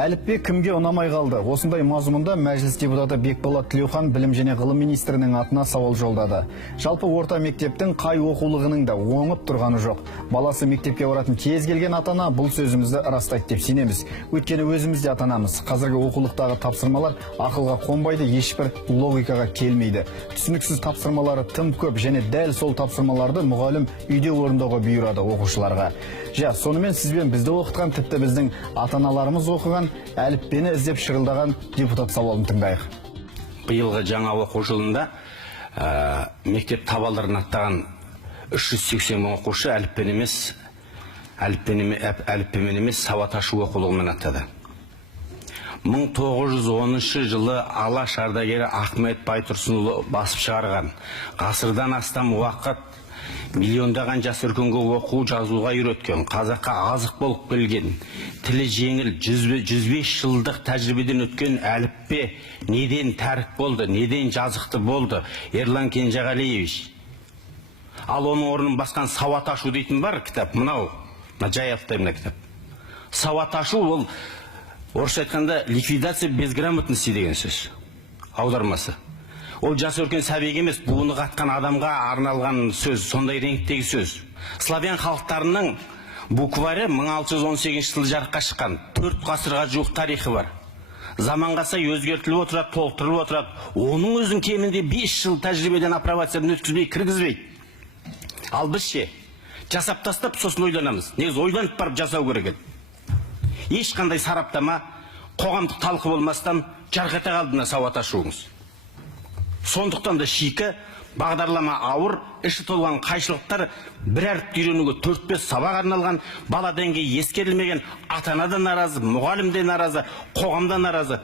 Әліппе кімге ұнамай қалды? Осындай мазмұнда мәжіліс депутаты Бекболат Тілеухан білім және ғылым министрінің атына сауал жолдады. Жалпы орта мектептің қай оқулығының да оңып тұрғаны жоқ. Баласы мектепке баратын кез келген ата-ана бұл сөзімізді растайды деп сенеміз. Өйткені өзіміз де ата-анамыз. Қазіргі оқулықтағы тапсырмалар ақылға қонбайды, ешбір логикаға келмейді. Түсініксіз тапсырмалары тым көп және дәл сол тапсырмаларды мұғалім үйде орындауға бұйырады оқушыларға. Сонымен сізбен бізді оқытқан, тіпті біздің ата-аналарымыз оқыған, әліппені іздеп шырылдаған депутат сауалын тыңдайық. Биылғы жаңа оқу жылында мектеп табалдырығын аттаған 380 мың оқушы әліппемен емес сауат ашу оқулығымен аттады. 1910 жылы алаш ардагері Ахмет Байтұрсынұлы басып шығарған, ғасырдан астам уақыт миллиондаған жас өркенге оқу жазуға үйреткен, қазаққа азық болып келген, тілі жеңіл 105 жылдық тәжірибеден өткен әліппе неден тәрік болды, неден жазықты болды? Ерлан Кенжеғалиевич. Ал оның орнын басқан сауат ашу дейтін бар кітап, мынау жай аттаймын кітап. Сауат ашу ол орысша айтқанда ликвидация безграмотности деген сөз, аудармасы. Ол жас өркен сәбиге емес, буыны қатқан адамға арналған сөз, сондай реңктегі сөз. Славян халықтарының буквары 1618 жылы жарыққа шыққан, 4 ғасырға жуық тарихы бар. Заманға сай өзгертіліп отырады, толықтырылып отырады. Оның өзін кемінде 5 жыл тәжірибеден апробациядан өткізбей, кіргізбейді. Ал біз ше, жасап тастап, сосын ойланамыз. Негізі ойланып барып жасау керек еді. Ешқандай сараптама, қоғамдық талқы болмастан жарқ ете қалдына сауат ашуыңыз. Сондықтан да шикі, бағдарлама ауыр, іші толған қайшылықтар бір әріпті үйренуге 4-5 сабақ арналған, бала деңгейі ескерілмеген, ата-ана да наразы, мұғалім де наразы, қоғам да наразы.